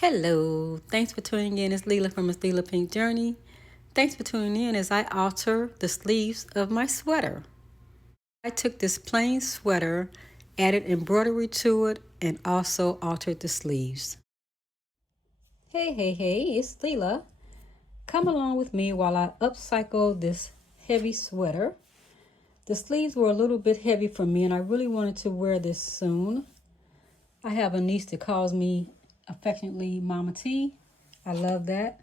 Hello, thanks for tuning in. It's Leela from Miss Leela Pink Journey. Thanks for tuning in as I alter the sleeves of my sweater. I took this plain sweater, added embroidery to it, and also altered the sleeves. Hey, it's Leela. Come along with me while I upcycle this heavy sweater. The sleeves were a little bit heavy for me and I really wanted to wear this soon. I have a niece that calls me affectionately Mama T. I love that.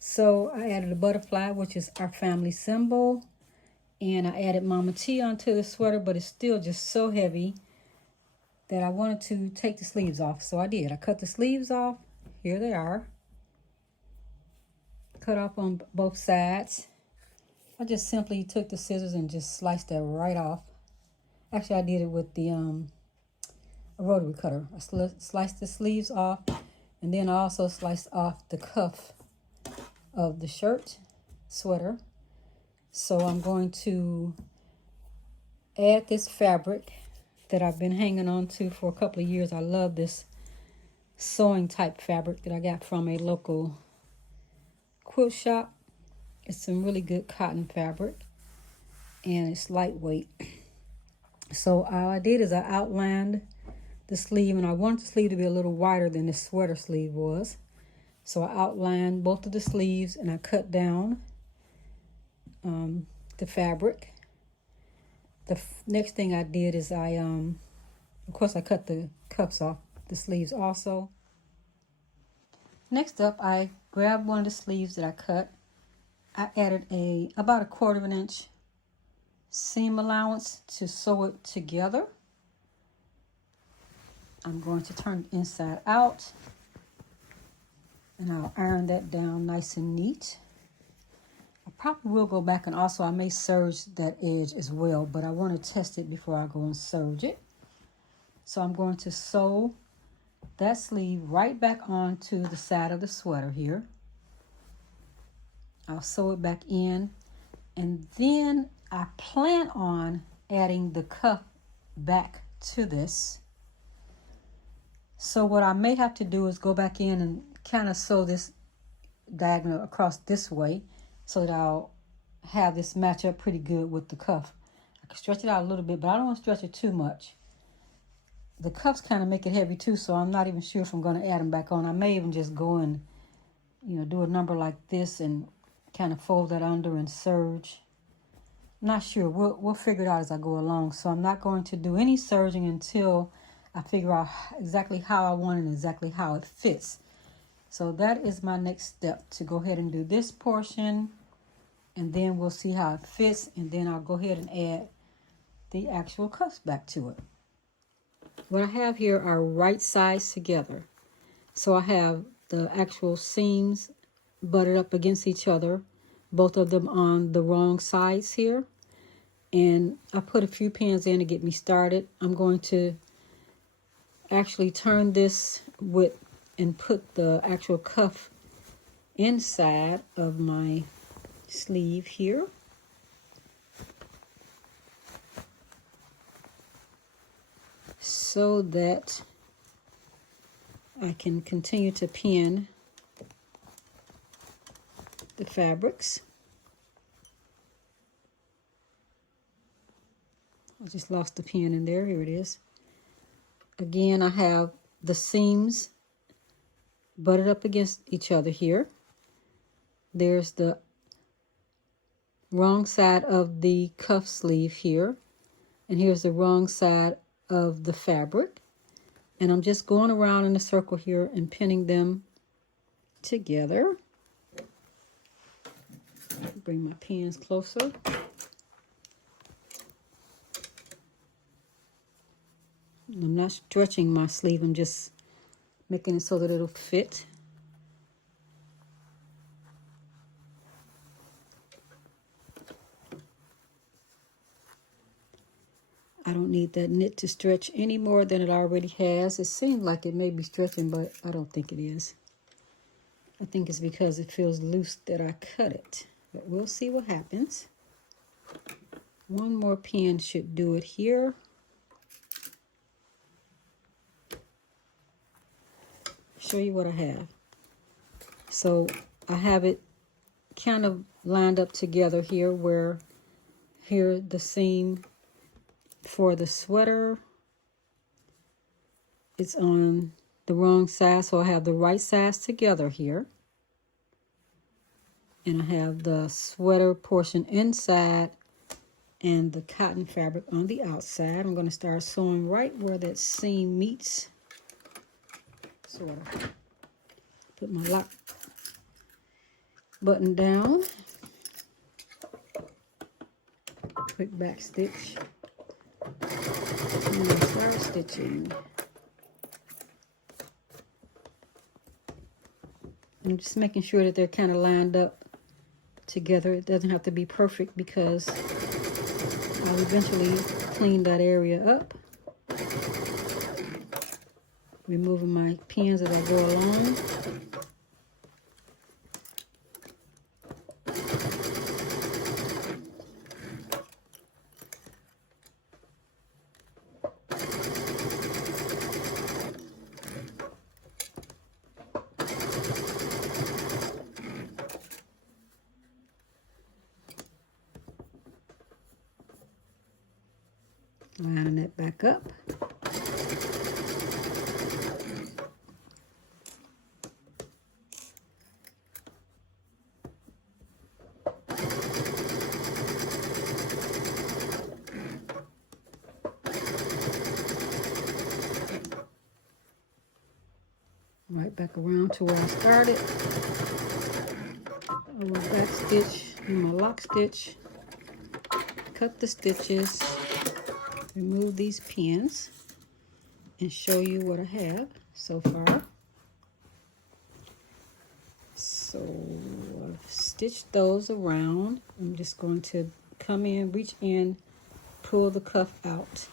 So I added a butterfly, which is our family symbol. And I added Mama T onto the sweater, but it's still just so heavy that I wanted to take the sleeves off. So I did. I cut the sleeves off. Here they are. Cut off on both sides. I just simply took the scissors and just sliced that right off. Actually, I did it with the rotary cutter. I sliced the sleeves off, and then I also sliced off the cuff of the sweater. So I'm going to add this fabric that I've been hanging on to for a couple of years. I love this sewing type fabric that I got from a local quilt shop. It's some really good cotton fabric and it's lightweight. So all I did is I outlined the sleeve, and I wanted the sleeve to be a little wider than the sweater sleeve was. So I outlined both of the sleeves and I cut down the fabric. The next thing I did is of course I cut the cuffs off the sleeves also. Next up, I grabbed one of the sleeves that I cut. I added about a 1/4 inch seam allowance to sew it together. I'm going to turn it inside out and I'll iron that down nice and neat. I probably will go back and also I may serge that edge as well, but I want to test it before I go and serge it. So I'm going to sew that sleeve right back onto the side of the sweater here. I'll sew it back in, and then I plan on adding the cuff back to this. So what I may have to do is go back in and kind of sew this diagonal across this way so that I'll have this match up pretty good with the cuff. I can stretch it out a little bit, but I don't want to stretch it too much. The cuffs kind of make it heavy too, so I'm not even sure if I'm going to add them back on. I may even just go and, do a number like this and kind of fold that under and serge. I'm not sure. We'll figure it out as I go along. So I'm not going to do any serging until I figure out exactly how I want it and exactly how it fits. So that is my next step, to go ahead and do this portion, and then we'll see how it fits, and then I'll go ahead and add the actual cuffs back to it. What I have here are right sides together. So I have the actual seams butted up against each other, both of them on the wrong sides here. And I put a few pins in to get me started. I'm going to actually turn this and put the actual cuff inside of my sleeve here. So that I can continue to pin the fabrics. I just lost the pin in there. Here it is. Again, I have the seams butted up against each other here. There's the wrong side of the cuff sleeve here, and here's the wrong side of the fabric. And I'm just going around in a circle here and pinning them together. Bring my pins closer. I'm not stretching my sleeve, I'm just making it so that it'll fit. I don't need that knit to stretch any more than it already has. It seems like it may be stretching, but I don't think it is. I think it's because it feels loose that I cut it. But we'll see what happens. One more pin should do it here. show you what I have. So I have it kind of lined up together here, where here the seam for the sweater, it's on the wrong side, so I have the right sides together here. And I have the sweater portion inside and the cotton fabric on the outside. I'm going to start sewing right where that seam meets. Sort of. Put my lock button down. Quick back stitch. And start stitching. I'm just making sure that they're kind of lined up together. It doesn't have to be perfect because I'll eventually clean that area up. Removing my pins as I go along. Lining it back up. Right back around to where I started. I will back stitch in my lock stitch. Cut the stitches. Remove these pins and show you what I have so far. So I've stitched those around. I'm just going to come in, reach in, pull the cuff out,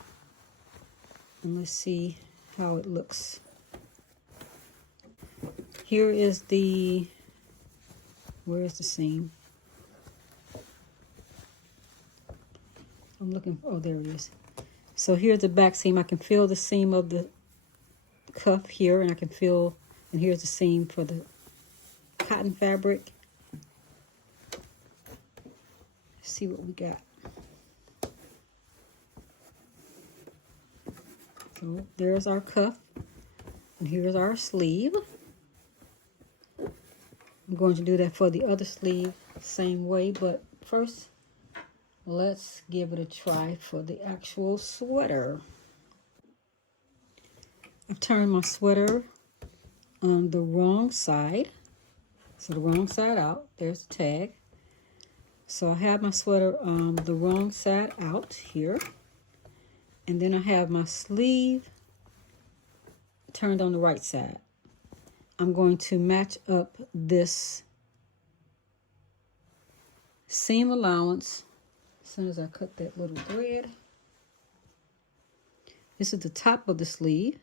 and let's see how it looks. Here is the, where is the seam? I'm looking, oh, there it is. So here's the back seam. I can feel the seam of the cuff here, and I can feel, and here's the seam for the cotton fabric. Let's see what we got. So there's our cuff, and here's our sleeve. I'm going to do that for the other sleeve same way, but first let's give it a try for the actual sweater. I've turned my sweater on the wrong side. So the wrong side out, there's the tag. So I have my sweater on the wrong side out here. And then I have my sleeve turned on the right side. I'm going to match up this seam allowance as soon as I cut that little thread. This is the top of the sleeve.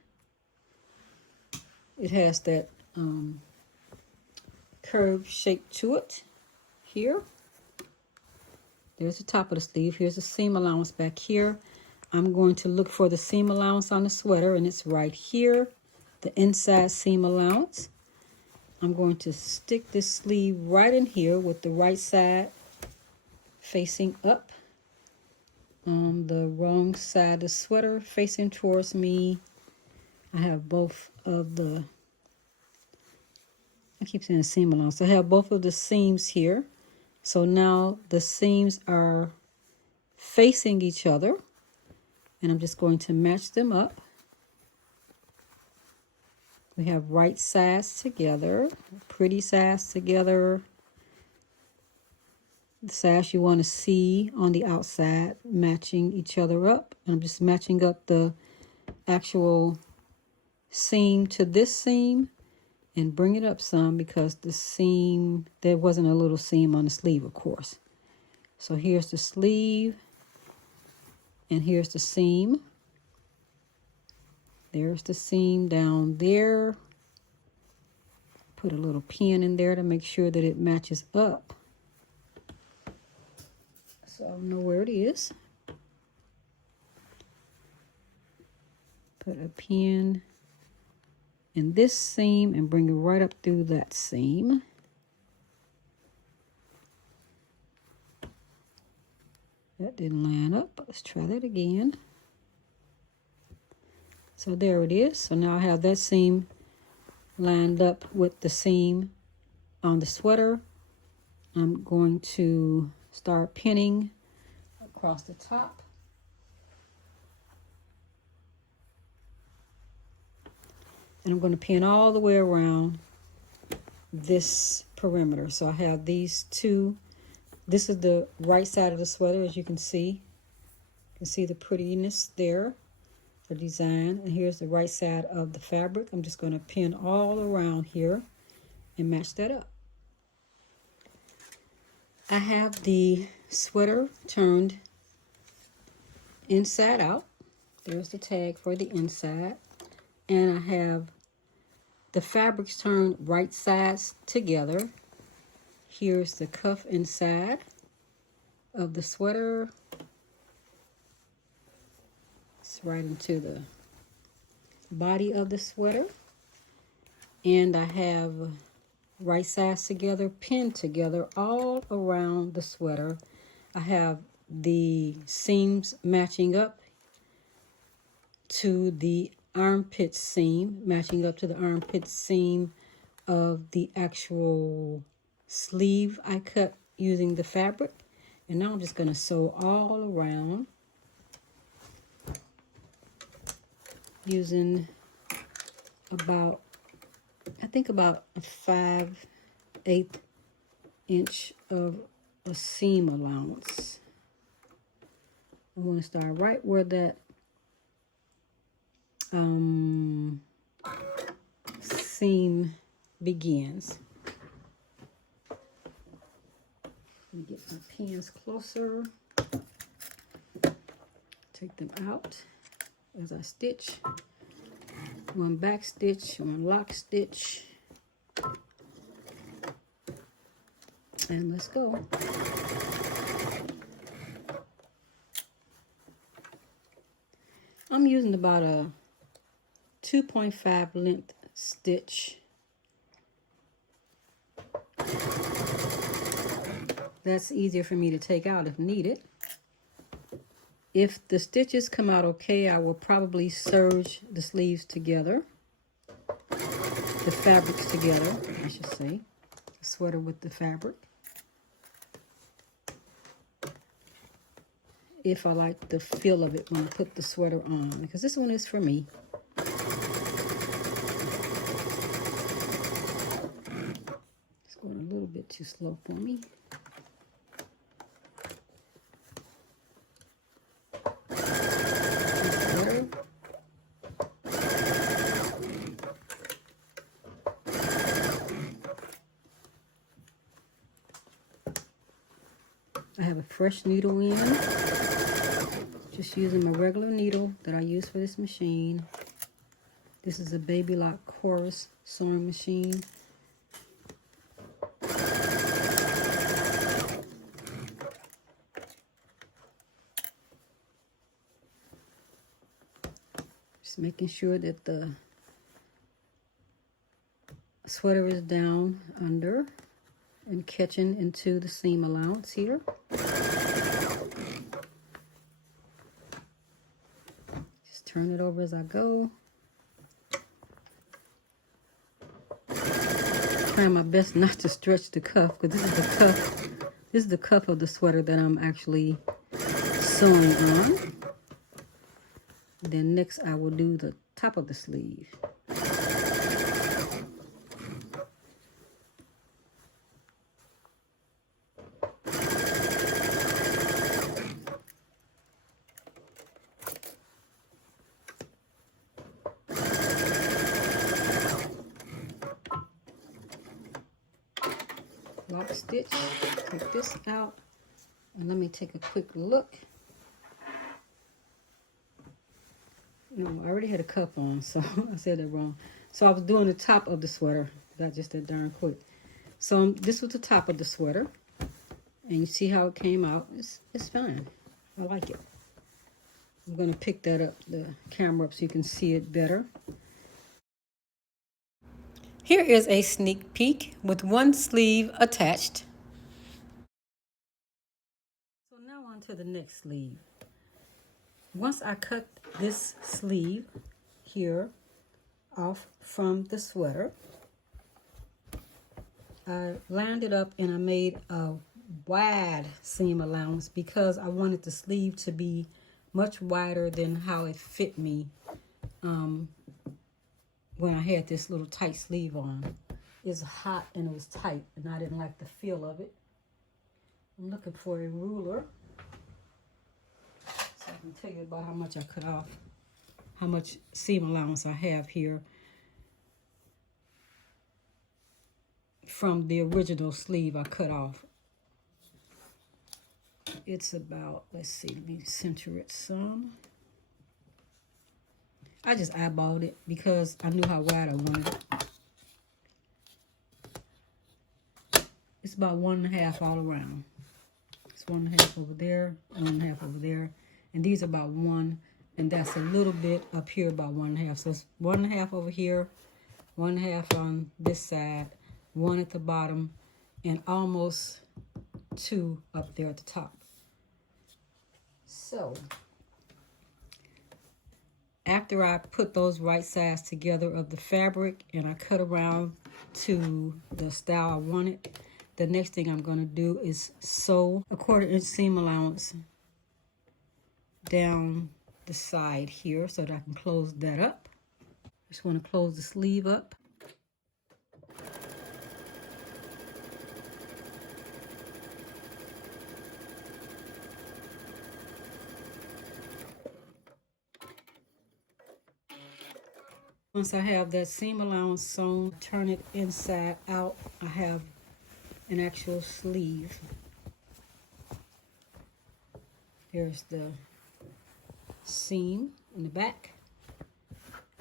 It has that curved shape to it here. There's the top of the sleeve. Here's the seam allowance back here. I'm going to look for the seam allowance on the sweater, and it's right here, the inside seam allowance. I'm going to stick this sleeve right in here with the right side facing up. On the wrong side of the sweater facing towards me. I have both of the, I keep saying the seam allowance. I have both of the seams here. So now the seams are facing each other, and I'm just going to match them up. We have right sides together, pretty sides together. The sides you want to see on the outside, matching each other up. And I'm just matching up the actual seam to this seam and bring it up some, because the seam, there wasn't a little seam on the sleeve, of course. So here's the sleeve, and here's the seam. There's the seam down there. Put a little pin in there to make sure that it matches up, so I know where it is. Put a pin in this seam and bring it right up through that seam. That didn't line up, but let's try that again. So there it is. So now I have that seam lined up with the seam on the sweater. I'm going to start pinning across the top. And I'm going to pin all the way around this perimeter. So I have these two. This is the right side of the sweater, as you can see. You can see the prettiness there, the design. And here's the right side of the fabric. I'm just going to pin all around here and match that up. I have the sweater turned inside out. There's the tag for the inside. And I have the fabrics turned right sides together. Here's the cuff inside of the sweater. It's right into the body of the sweater. And I have right sides together, pinned together all around the sweater. I have the seams matching up to the armpit seam, matching up to the armpit seam of the actual sleeve I cut using the fabric. And now I'm just going to sew all around using about, I think about a 5/8 inch of a seam allowance. I'm going to start right where that seam begins. Let me get my pins closer. Take them out as I stitch. One back stitch, one lock stitch. And let's go. I'm using about a 2.5 length stitch. That's easier for me to take out if needed. If the stitches come out okay, I will probably serge the sleeves together. The fabrics together, I should say. The sweater with the fabric. If I like the feel of it when I put the sweater on, because this one is for me. It's going a little bit too slow for me. I have a fresh needle in, just using my regular needle that I use for this machine. This is a Baby Lock Chorus sewing machine. Just making sure that the sweater is down under and catching into the seam allowance here. Just turn it over as I go. Trying my best not to stretch the cuff, because this is the cuff. This is the cuff of the sweater that I'm actually sewing on. Then next I will do the top of the sleeve. Lock stitch, take this out, and let me take a quick look. No, I already had a cuff on, so I said that wrong. So I was doing the top of the sweater. Got just that darn quick. So this was the top of the sweater, and you see how it came out. It's fine. I like it. I'm gonna pick that up, the camera up, so you can see it better. Here is a sneak peek with one sleeve attached. So now on to the next sleeve. Once I cut this sleeve here off from the sweater, I lined it up and I made a wide seam allowance because I wanted the sleeve to be much wider than how it fit me when I had this little tight sleeve on. It's hot and it was tight and I didn't like the feel of it. I'm looking for a ruler so I can tell you about how much I cut off, how much seam allowance I have here from the original sleeve I cut off. It's about, let's see, let me center it some. I just eyeballed it because I knew how wide I wanted it. It's about 1.5 all around. It's 1.5 over there, 1.5 over there, and these are about 1, and that's a little bit up here, about 1.5. So it's 1.5 over here, 1.5 on this side, 1 at the bottom, and almost 2 up there at the top. So after I put those right sides together of the fabric and I cut around to the style I wanted, the next thing I'm going to do is sew a 1/4 inch seam allowance down the side here so that I can close that up. Just want to close the sleeve up. Once I have that seam allowance sewn, turn it inside out, I have an actual sleeve. Here's the seam in the back,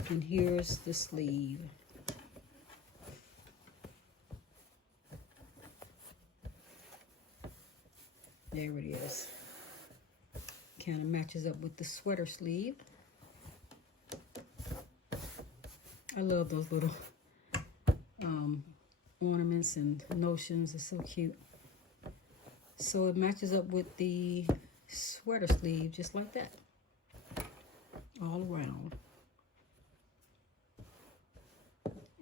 and here's the sleeve. There it is. Kind of matches up with the sweater sleeve. I love those little ornaments and notions. It's so cute. So it matches up with the sweater sleeve just like that, all around.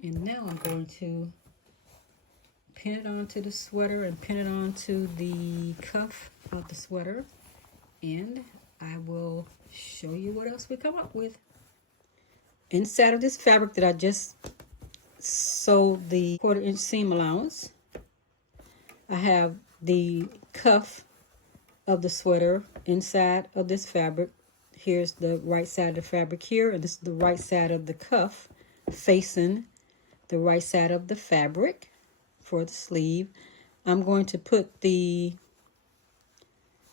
And now I'm going to pin it onto the sweater and pin it onto the cuff of the sweater, and I will show you what else we come up with. Inside of this fabric that I just sewed the 1/4 inch seam allowance, I have the cuff of the sweater inside of this fabric. Here's the right side of the fabric here, and this is the right side of the cuff facing the right side of the fabric for the sleeve. I'm going to put the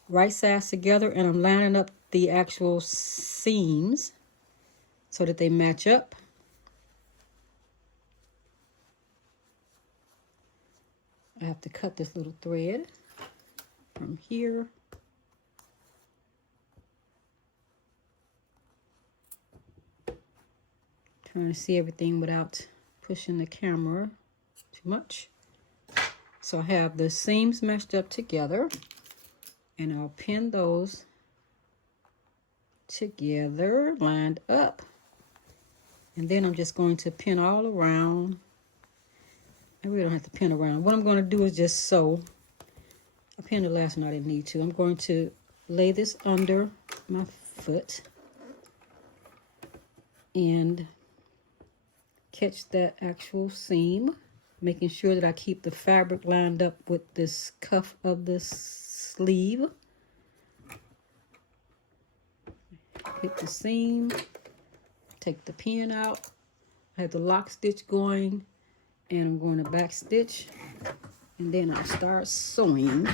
right sides together and I'm lining up the actual seams so that they match up. I have to cut this little thread from here. Trying to see everything without pushing the camera too much. So I have the seams meshed up together, and I'll pin those together, lined up. And then I'm just going to pin all around. I really don't have to pin around. What I'm going to do is just sew. I pinned it last night, I didn't need to. I'm going to lay this under my foot and catch that actual seam, making sure that I keep the fabric lined up with this cuff of the sleeve. Hit the seam, take the pin out. I have the lock stitch going, and I'm going to back stitch, and then I'll start sewing.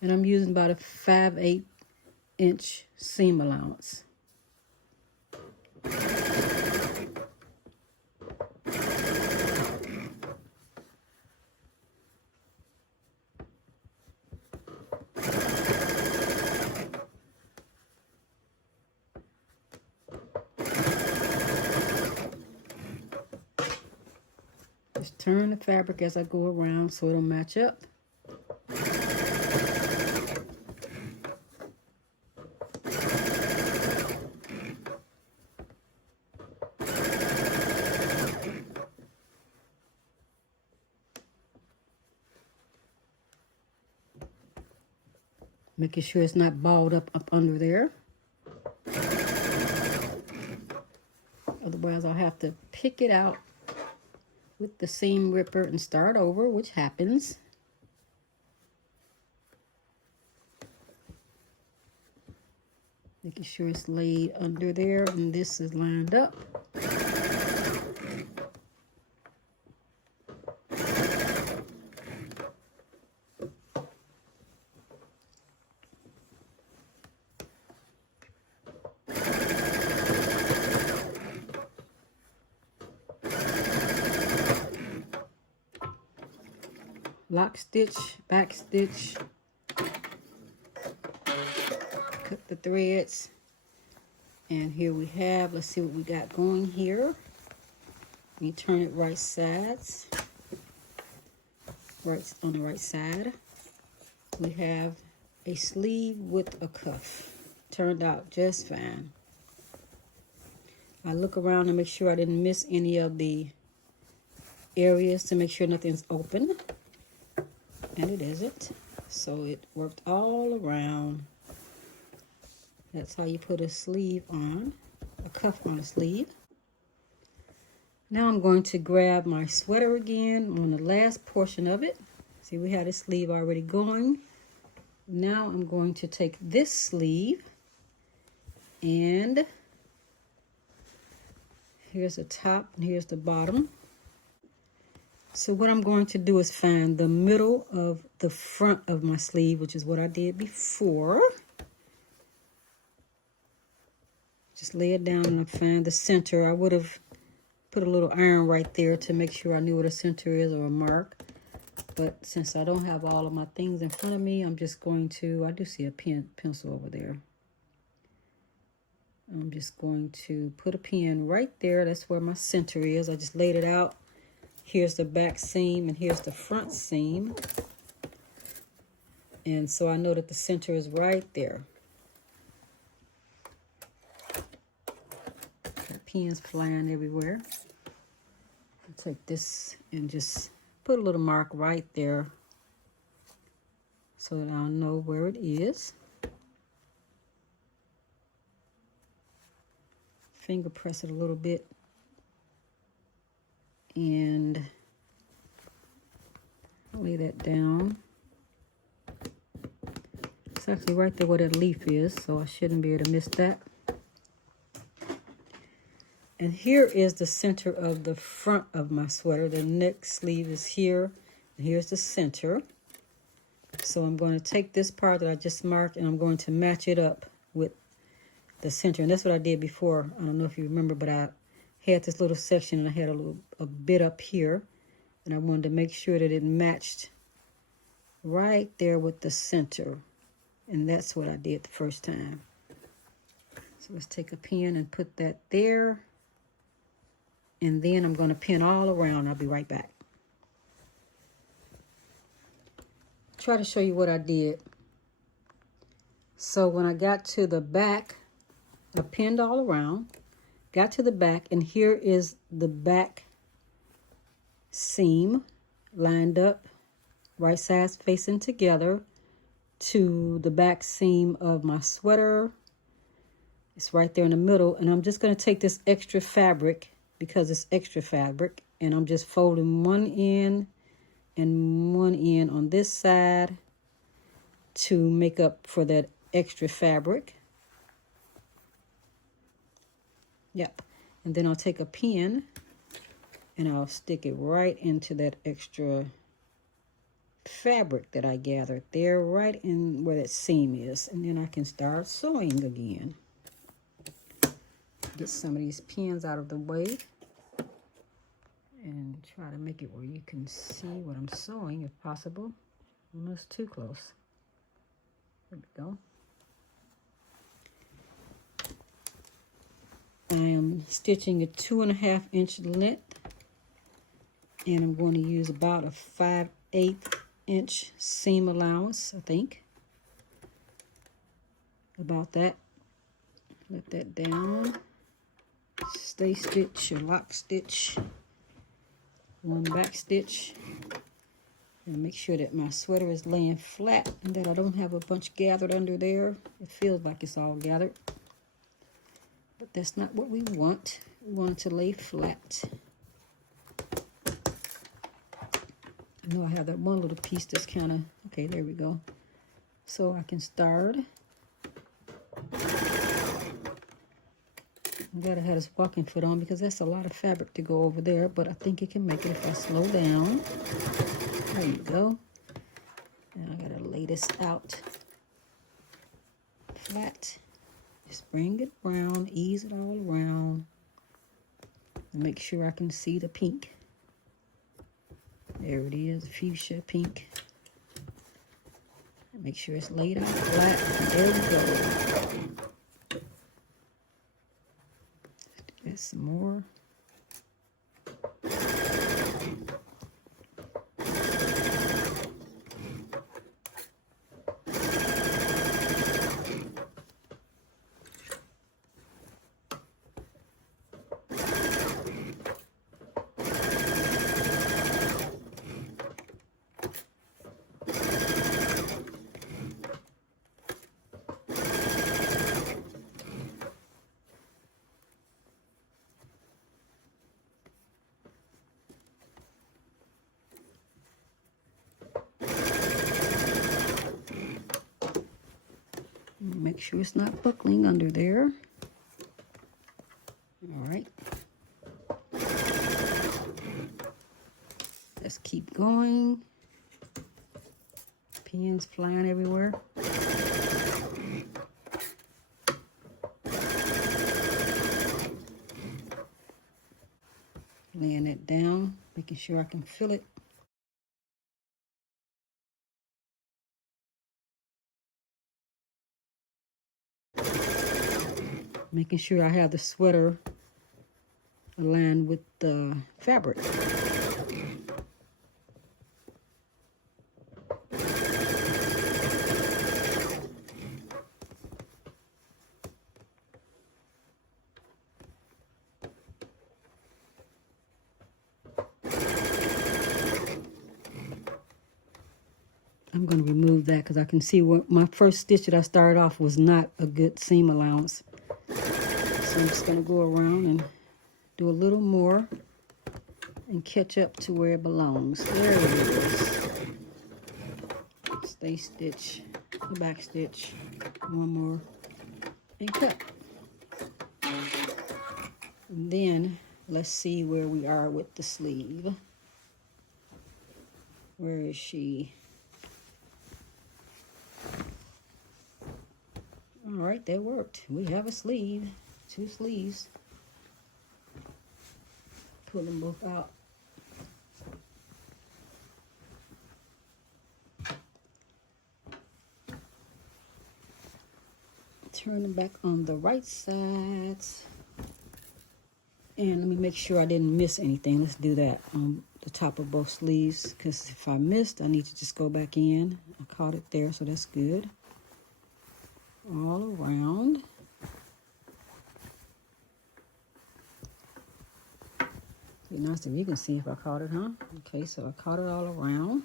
And I'm using about a 5/8 inch seam allowance. turn the fabric as I go around so it'll match up. Making sure it's not balled up under there. Otherwise, I'll have to pick it out with the seam ripper and start over, which happens. Making sure it's laid under there and this is lined up. Lock stitch, back stitch, cut the threads, and here we have, let's see what we got going here. We turn it right sides, right on the right side. We have a sleeve with a cuff. Turned out just fine. I look around and make sure I didn't miss any of the areas to make sure nothing's open. And it isn't. So it worked all around. That's how you put a sleeve on, a cuff on a sleeve. Now I'm going to grab my sweater again on the last portion of it. See, we had a sleeve already going. Now I'm going to take this sleeve and here's the top and here's the bottom. So what I'm going to do is find the middle of the front of my sleeve, which is what I did before. Just lay it down and I find the center. I would have put a little iron right there to make sure I knew what a center is or a mark. But since I don't have all of my things in front of me, I'm just going to, I do see a pencil over there. I'm just going to put a pin right there. That's where my center is. I just laid it out. Here's the back seam and here's the front seam. And so I know that the center is right there. Got pins flying everywhere. I'll take this and just put a little mark right there so that I'll know where it is. Finger press it a little bit. And lay that down. It's actually right there where that leaf is, so I shouldn't be able to miss that. And here is the center of the front of my sweater. The neck sleeve is here, and here's the center. So I'm going to take this part that I just marked, and I'm going to match it up with the center. And that's what I did before. I don't know if you remember, but I had this little section and I had a bit up here, and I wanted to make sure that it matched right there with the center, and that's what I did the first time. So let's take a pin and put that there, and then I'm going to pin all around. I'll be right back. Try to show you what I did. So when I got to the back, I pinned all around. Got to the back, and here is the back seam lined up, right sides facing together to the back seam of my sweater. It's right there in the middle, and I'm just going to take this extra fabric because it's extra fabric, and I'm just folding one end and one end on this side to make up for that extra fabric. Yep, and then I'll take a pin and I'll stick it right into that extra fabric that I gathered there, right in where that seam is, and then I can start sewing again. Get some of these pins out of the way and try to make it where you can see what I'm sewing if possible. Almost too close. There we go. I am stitching a 2.5 inch length And I'm going to use about a 5/8 inch seam allowance, I think. About that. Let that down. Stay stitch or lock stitch. One back stitch. And make sure that my sweater is laying flat and that I don't have a bunch gathered under there. It feels like it's all gathered. But that's not what we want. We want it to lay flat. I know I have that one little piece that's kind of, okay, there we go. So I can start. I gotta have this walking foot on because that's a lot of fabric to go over there, but I think it can make it if I slow down. There you go. Now I gotta lay this out flat. Just bring it around, ease it all around, and make sure I can see the pink. There it is, fuchsia pink. Make sure it's laid out flat. There we go. Do that some more. Make sure it's not buckling under there. All right. Let's keep going. Pins flying everywhere. Laying it down, making sure I can feel it. Making sure I have the sweater aligned with the fabric. I'm going to remove that because I can see what my first stitch that I started off was not a good seam allowance. So I'm just going to go around and do a little more and catch up to where it belongs. There it is. Stay stitch, back stitch, one more, and cut. And then let's see where we are with the sleeve. Where is she? All right, that worked. We have a sleeve, 2 sleeves. Pull them both out. Turn them back on the right sides. And let me make sure I didn't miss anything. Let's do that on the top of both sleeves, because if I missed, I need to just go back in. I caught it there, so that's good. All around. Be nice if you can see if I caught it, huh? Okay, so I caught it all around.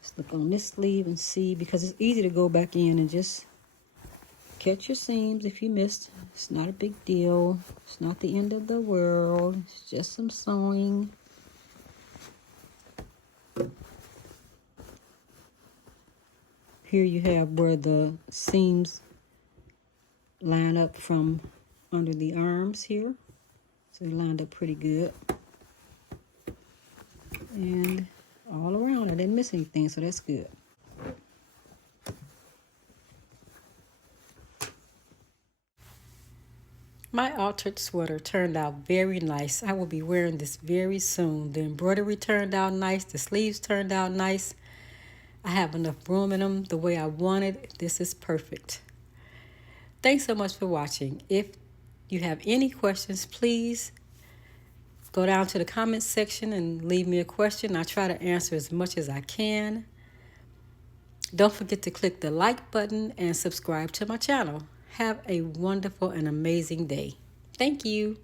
Let's look on this sleeve and see, because it's easy to go back in and just catch your seams if you missed. It's not a big deal. It's not the end of the world. It's just some sewing. Here you have where the seams line up from under the arms here. So they lined up pretty good. And all around, I didn't miss anything, so that's good. My altered sweater turned out very nice. I will be wearing this very soon. The embroidery turned out nice. The sleeves turned out nice. I have enough room in them the way I wanted. This is perfect. Thanks so much for watching. If you have any questions, please Go down to the comments section and leave me a question. I try to answer as much as I can. Don't forget to click the like button and subscribe to my channel. Have a wonderful and amazing day. Thank you.